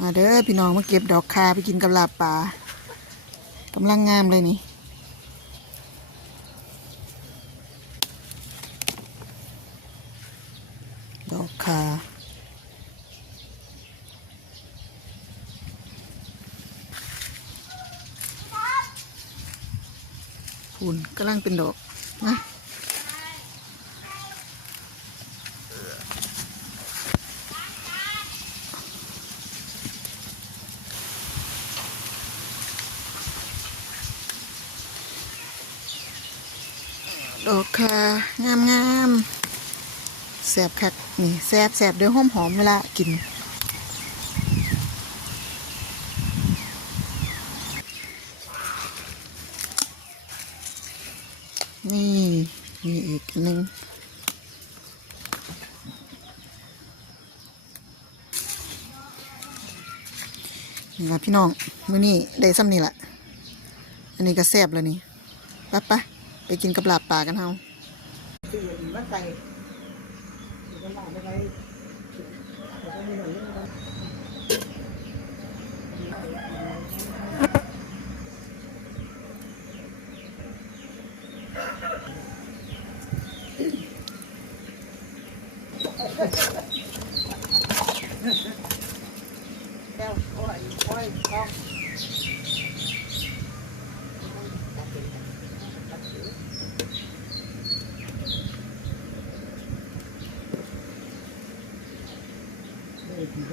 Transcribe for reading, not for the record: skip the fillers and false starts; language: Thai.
มาเด้อพี่น้องมาเก็บดอกคาไปกินกับลาบปลากำลังงามเลยนี่ดอกคาฝุ่นกำลังเป็นดอกนะดอกคางามงามแสบคักนี่แสบเดี๋ยวหอมเวลากินนี่มีอีกหนึ่งนี่ละพี่น้องมื้อนี้ได้ซ้ำนี่แหละอันนี้ก็แสบแล้วนี่ปะไปกินกับลาบปลากันเฮาตื่นมาใส่กันลาบไปแล้วก็มีหน่อยนึง